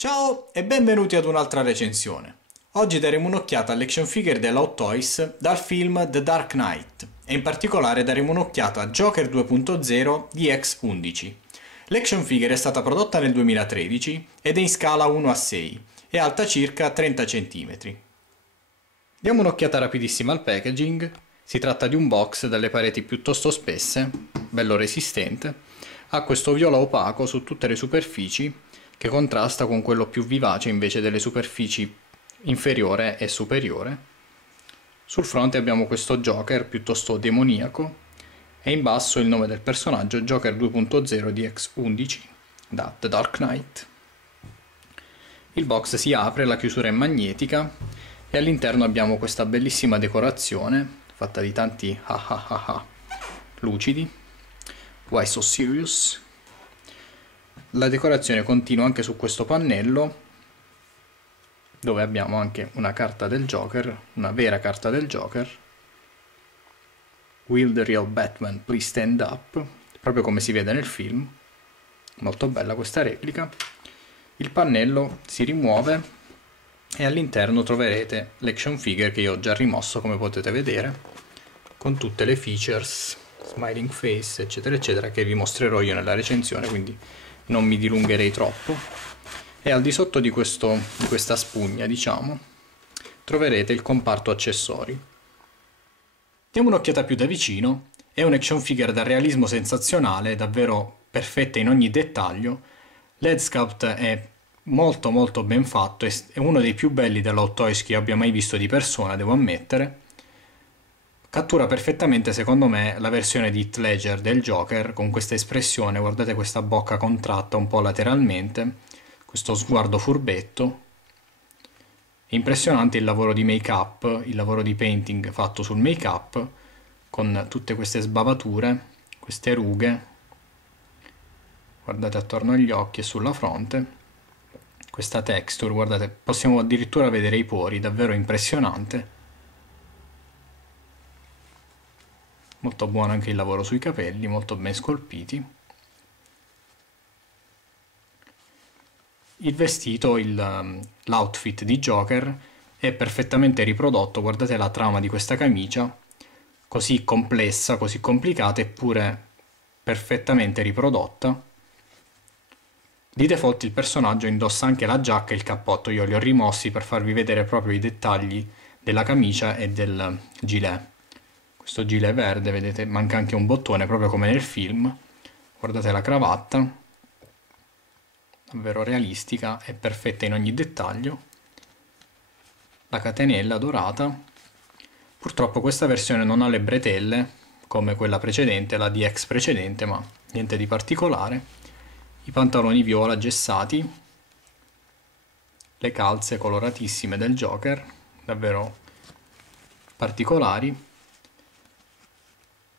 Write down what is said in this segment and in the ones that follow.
Ciao e benvenuti ad un'altra recensione. Oggi daremo un'occhiata all'action figure della Hot Toys dal film The Dark Knight e in particolare daremo un'occhiata a Joker 2.0 di X11. L'action figure è stata prodotta nel 2013 ed è in scala 1:6 e alta circa 30 cm. Diamo un'occhiata rapidissima al packaging. Si tratta di un box dalle pareti piuttosto spesse, bello resistente, ha questo viola opaco su tutte le superfici che contrasta con quello più vivace invece delle superfici inferiore e superiore. Sul fronte abbiamo questo Joker piuttosto demoniaco e in basso il nome del personaggio Joker 2.0 di X11 da The Dark Knight. Il box si apre, la chiusura è magnetica e all'interno abbiamo questa bellissima decorazione fatta di tanti lucidi. Why so serious? La decorazione continua anche su questo pannello, dove abbiamo anche una carta del Joker, una vera carta del Joker. Will the real Batman please stand up? Proprio come si vede nel film. Molto bella questa replica. Il pannello si rimuove e all'interno troverete l'action figure che io ho già rimosso, come potete vedere, con tutte le features, smiling face, eccetera, eccetera, che vi mostrerò io nella recensione, quindi non mi dilungherei troppo. E al di sotto di questa spugna, diciamo, troverete il comparto accessori. Diamo un'occhiata più da vicino. È un action figure da realismo sensazionale, davvero perfetta in ogni dettaglio. L'head sculpt è molto ben fatto, è uno dei più belli della Hot Toys che io abbia mai visto di persona, devo ammettere. Cattura perfettamente, secondo me, la versione di Heath Ledger del Joker, con questa espressione, guardate questa bocca contratta un po' lateralmente, questo sguardo furbetto. È impressionante il lavoro di make-up, il lavoro di painting fatto sul make-up, con tutte queste sbavature, queste rughe, guardate attorno agli occhi e sulla fronte, questa texture, guardate, possiamo addirittura vedere i pori, davvero impressionante. Molto buono anche il lavoro sui capelli, molto ben scolpiti. Il vestito, l'outfit di Joker è perfettamente riprodotto, guardate la trama di questa camicia, così complessa, così complicata, eppure perfettamente riprodotta. Di default il personaggio indossa anche la giacca e il cappotto, io li ho rimossi per farvi vedere proprio i dettagli della camicia e del gilet. Questo gilet verde, vedete, manca anche un bottone proprio come nel film. Guardate la cravatta, davvero realistica e perfetta in ogni dettaglio. La catenella dorata. Purtroppo questa versione non ha le bretelle come quella precedente, la DX precedente, ma niente di particolare. I pantaloni viola gessati, le calze coloratissime del Joker, davvero particolari.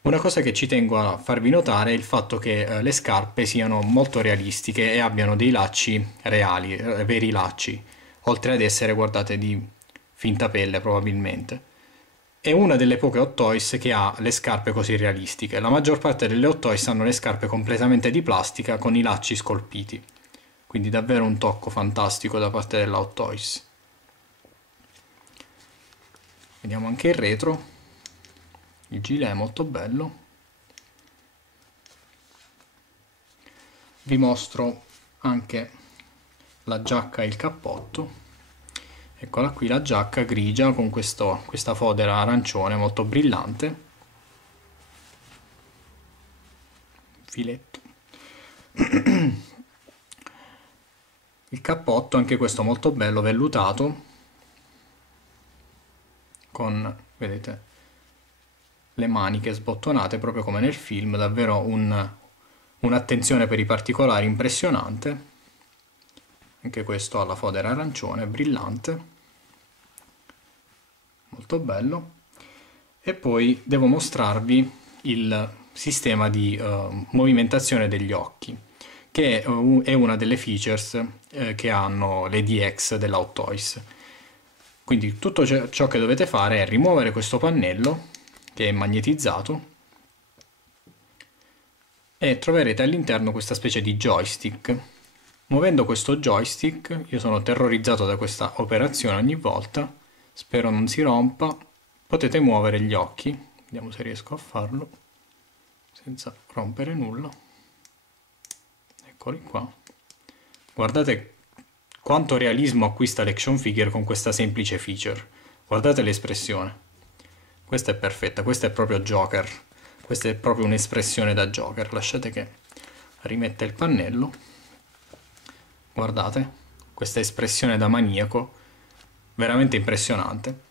Una cosa che ci tengo a farvi notare è il fatto che le scarpe siano molto realistiche e abbiano dei lacci reali, veri lacci, oltre ad essere, guardate, di finta pelle probabilmente. È una delle poche Hot Toys che ha le scarpe così realistiche. La maggior parte delle Hot Toys hanno le scarpe completamente di plastica con i lacci scolpiti. Quindi davvero un tocco fantastico da parte della Hot Toys. Vediamo anche il retro. Il gilet è molto bello. Vi mostro anche la giacca e il cappotto. Eccola qui la giacca grigia con questa fodera arancione molto brillante. Filetto. Il cappotto, anche questo molto bello, vellutato, con, vedete, le maniche sbottonate proprio come nel film, davvero un'attenzione per i particolari impressionante. Anche questo ha la fodera arancione, brillante, molto bello. E poi devo mostrarvi il sistema di movimentazione degli occhi, che è una delle features che hanno le DX della Hot Toys. Quindi tutto ciò che dovete fare è rimuovere questo pannello, che è magnetizzato, e troverete all'interno questa specie di joystick Muovendo questo joystick, io sono terrorizzato da questa operazione ogni volta, spero non si rompa, potete muovere gli occhi, vediamo se riesco a farlo senza rompere nulla. Eccoli qua. Guardate quanto realismo acquista l'action figure con questa semplice feature. Guardate l'espressione. Questa è perfetta, questa è proprio Joker. Questa è proprio un'espressione da Joker. Lasciate che rimetta il pannello. Guardate, questa espressione da maniaco, veramente impressionante.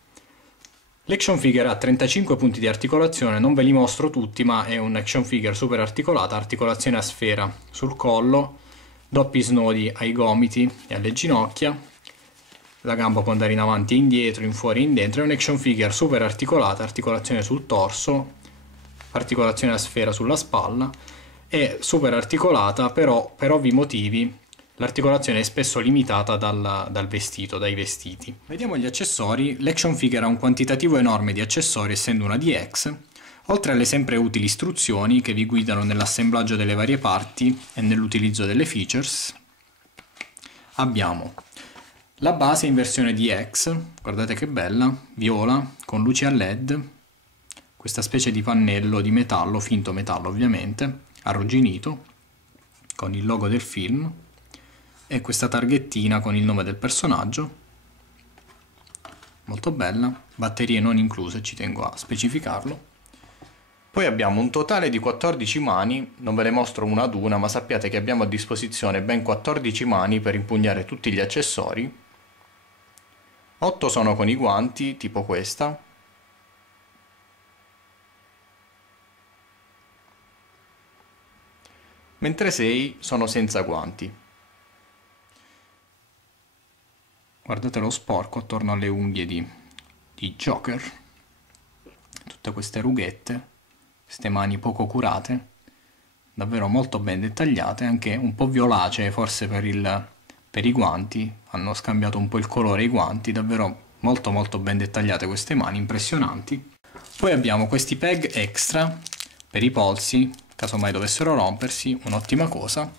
L'action figure ha 35 punti di articolazione, non ve li mostro tutti, ma è un action figure super articolata, articolazione a sfera sul collo, doppi snodi ai gomiti e alle ginocchia, la gamba può andare in avanti e indietro, in fuori e in dentro, è un action figure super articolata, articolazione sul torso, articolazione a sfera sulla spalla, è super articolata, però per ovvi motivi l'articolazione è spesso limitata dal vestito, dai vestiti. Vediamo gli accessori. L'action figure ha un quantitativo enorme di accessori, essendo una DX, oltre alle sempre utili istruzioni che vi guidano nell'assemblaggio delle varie parti e nell'utilizzo delle features. Abbiamo la base in versione DX, guardate che bella, viola, con luci a LED, questa specie di pannello di metallo, finto metallo ovviamente, arrugginito, con il logo del film, e questa targhettina con il nome del personaggio, molto bella, batterie non incluse, ci tengo a specificarlo. Poi abbiamo un totale di 14 mani, non ve le mostro una ad una, ma sappiate che abbiamo a disposizione ben 14 mani per impugnare tutti gli accessori. 8 sono con i guanti, tipo questa, mentre 6 sono senza guanti. Guardate lo sporco attorno alle unghie di Joker, tutte queste rughette, queste mani poco curate, davvero molto ben dettagliate, anche un po' violacee forse per i guanti, hanno scambiato un po' il colore ai guanti, davvero molto ben dettagliate queste mani, impressionanti. Poi abbiamo questi peg extra per i polsi, caso mai dovessero rompersi, un'ottima cosa,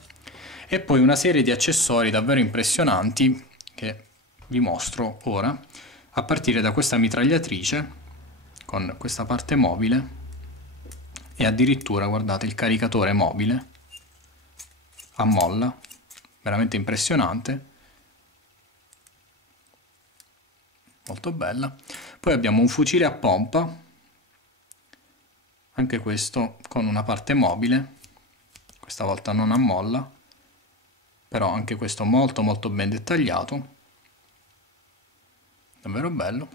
e poi una serie di accessori davvero impressionanti che vi mostro ora, a partire da questa mitragliatrice con questa parte mobile e addirittura guardate il caricatore mobile a molla, veramente impressionante, molto bella. Poi abbiamo un fucile a pompa, anche questo con una parte mobile, questa volta non a molla, però anche questo molto ben dettagliato, davvero bello.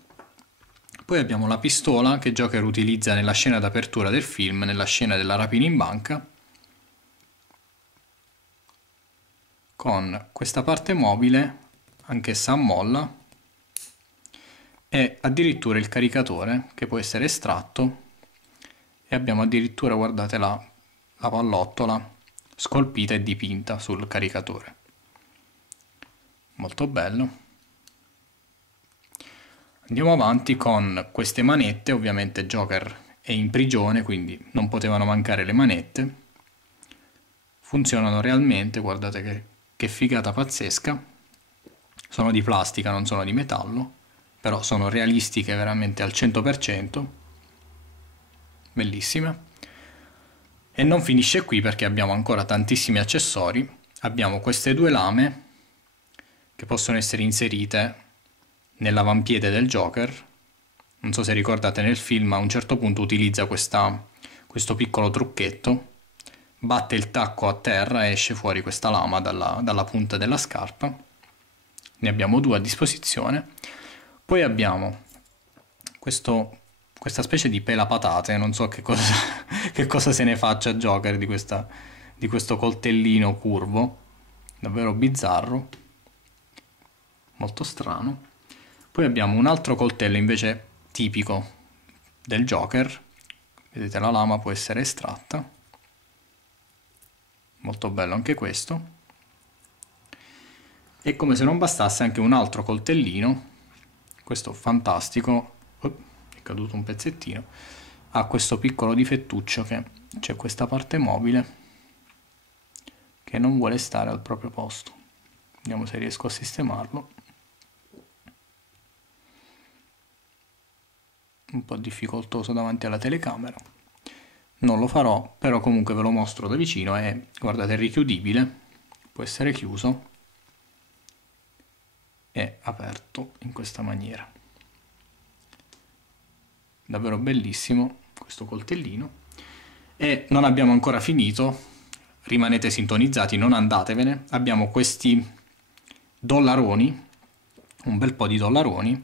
Poi abbiamo la pistola che Joker utilizza nella scena d'apertura del film, nella scena della rapina in banca, con questa parte mobile, anch'essa a molla, e addirittura il caricatore che può essere estratto, e abbiamo addirittura, guardate, la pallottola scolpita e dipinta sul caricatore, molto bello. Andiamo avanti con queste manette, ovviamente Joker è in prigione, quindi non potevano mancare le manette. Funzionano realmente, guardate che figata pazzesca. Sono di plastica, non sono di metallo, però sono realistiche veramente al 100%. Bellissime. E non finisce qui perché abbiamo ancora tantissimi accessori. Abbiamo queste due lame che possono essere inserite nell'avampiede del Joker. Non so se ricordate nel film, a un certo punto utilizza questo piccolo trucchetto, batte il tacco a terra e esce fuori questa lama dalla punta della scarpa. Ne abbiamo due a disposizione. Poi abbiamo questa specie di pelapatate, non so che cosa se ne faccia Joker di questo coltellino curvo, davvero bizzarro, molto strano. Poi abbiamo un altro coltello invece tipico del Joker, vedete la lama può essere estratta, molto bello anche questo. E come se non bastasse anche un altro coltellino, questo fantastico, è caduto un pezzettino, ha questo piccolo difettuccio che c'è questa parte mobile che non vuole stare al proprio posto, Vediamo se riesco a sistemarlo. Un po' difficoltoso davanti alla telecamera. Non lo farò, però comunque ve lo mostro da vicino. È, guardate, è richiudibile, può essere chiuso e aperto in questa maniera. Davvero bellissimo questo coltellino. E non abbiamo ancora finito, rimanete sintonizzati, non andatevene. Abbiamo questi dollaroni, un bel po' di dollaroni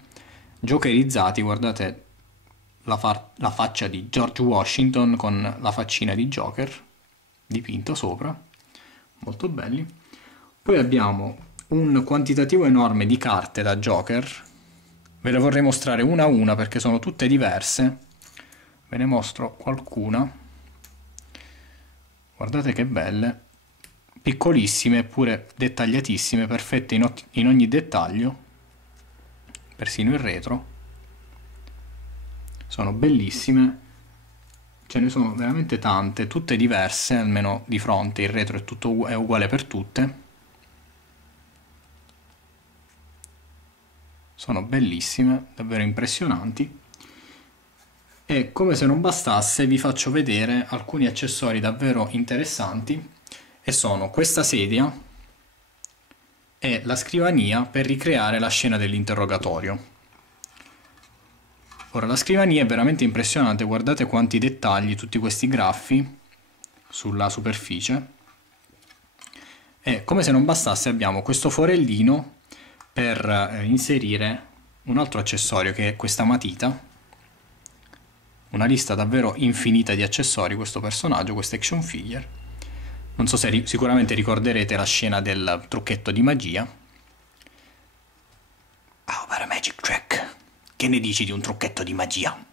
jokerizzati, guardate la faccia di George Washington con la faccina di Joker dipinto sopra, molto belli. Poi abbiamo un quantitativo enorme di carte da Joker, ve le vorrei mostrare una a una perché sono tutte diverse, ve ne mostro qualcuna. Guardate che belle, piccolissime eppure dettagliatissime, perfette in ogni dettaglio, persino il retro. Sono bellissime, ce ne sono veramente tante, tutte diverse, almeno di fronte, il retro è uguale per tutte. Sono bellissime, davvero impressionanti. E come se non bastasse vi faccio vedere alcuni accessori davvero interessanti, e sono questa sedia e la scrivania per ricreare la scena dell'interrogatorio. Ora, la scrivania è veramente impressionante, guardate quanti dettagli, tutti questi graffi sulla superficie. E come se non bastasse abbiamo questo forellino per inserire un altro accessorio che è questa matita. Una lista davvero infinita di accessori questo personaggio, questo action figure. Non so se sicuramente ricorderete la scena del trucchetto di magia. How about a magic trick? Che ne dici di un trucchetto di magia?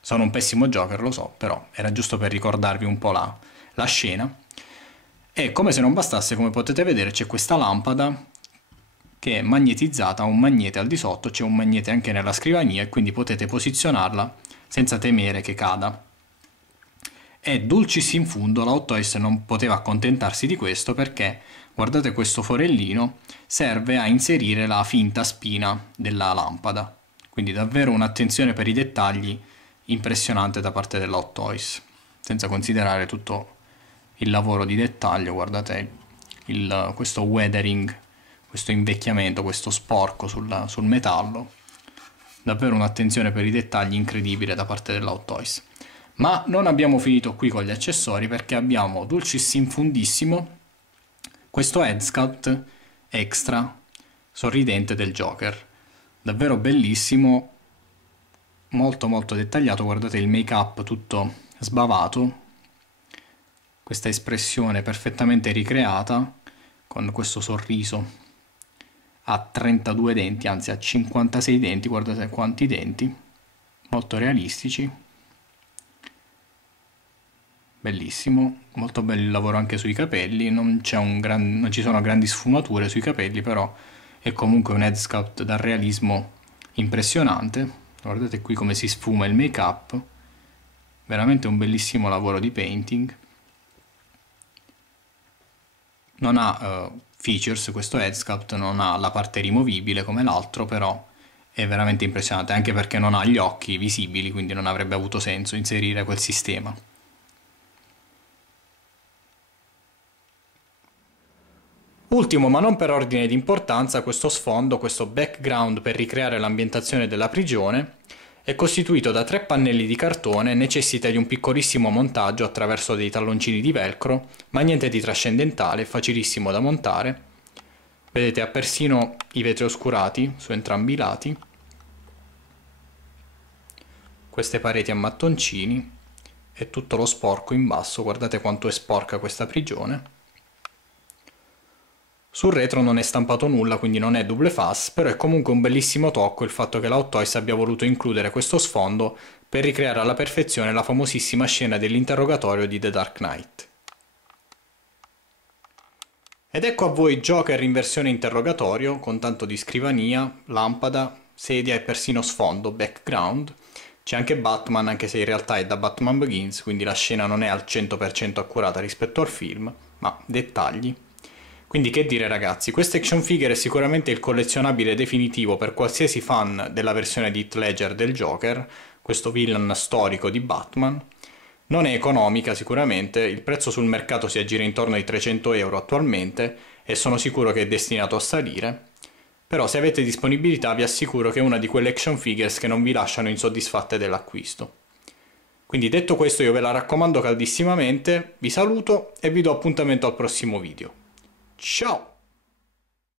Sono un pessimo Joker, lo so, però era giusto per ricordarvi un po' la scena. E come se non bastasse, come potete vedere, c'è questa lampada che è magnetizzata, ha un magnete al di sotto, c'è un magnete anche nella scrivania e quindi potete posizionarla senza temere che cada. E dulcis in fundo la Hot Toys non poteva accontentarsi di questo perché, guardate, questo forellino serve a inserire la finta spina della lampada, quindi davvero un'attenzione per i dettagli impressionante da parte della Hot Toys, senza considerare tutto il lavoro di dettaglio. Guardate questo weathering, questo invecchiamento, questo sporco sul metallo, davvero un'attenzione per i dettagli incredibile da parte della Hot Toys. Ma non abbiamo finito qui con gli accessori, perché abbiamo dulcis in fundissimo questo Head Sculpt extra sorridente del Joker, davvero bellissimo, molto molto dettagliato. Guardate il make up tutto sbavato, questa espressione perfettamente ricreata con questo sorriso. Ha 32 denti, anzi ha 56 denti, guardate quanti denti, molto realistici, bellissimo, molto bello il lavoro anche sui capelli, non ci sono grandi sfumature sui capelli, però è comunque un head sculpt dal realismo impressionante. Guardate qui come si sfuma il make up, veramente un bellissimo lavoro di painting. Non ha features, questo head sculpt non ha la parte rimovibile come l'altro, però è veramente impressionante, anche perché non ha gli occhi visibili, quindi non avrebbe avuto senso inserire quel sistema. Ultimo, ma non per ordine di importanza, questo sfondo, questo background per ricreare l'ambientazione della prigione, è costituito da 3 pannelli di cartone, necessita di un piccolissimo montaggio attraverso dei talloncini di velcro, ma niente di trascendentale, facilissimo da montare. Vedete, ha persino i vetri oscurati su entrambi i lati, queste pareti a mattoncini e tutto lo sporco in basso. Guardate quanto è sporca questa prigione. Sul retro non è stampato nulla, quindi non è double face, però è comunque un bellissimo tocco il fatto che la Hot Toys abbia voluto includere questo sfondo per ricreare alla perfezione la famosissima scena dell'interrogatorio di The Dark Knight. Ed ecco a voi Joker in versione interrogatorio, con tanto di scrivania, lampada, sedia e persino sfondo, background. C'è anche Batman, anche se in realtà è da Batman Begins, quindi la scena non è al 100% accurata rispetto al film, ma dettagli. Quindi che dire ragazzi, questa action figure è sicuramente il collezionabile definitivo per qualsiasi fan della versione di Heath Ledger del Joker, questo villain storico di Batman. Non è economica sicuramente, il prezzo sul mercato si aggira intorno ai 300 euro attualmente e sono sicuro che è destinato a salire. Però se avete disponibilità vi assicuro che è una di quelle action figures che non vi lasciano insoddisfatte dell'acquisto. Quindi detto questo io ve la raccomando caldissimamente, vi saluto e vi do appuntamento al prossimo video. Ciao!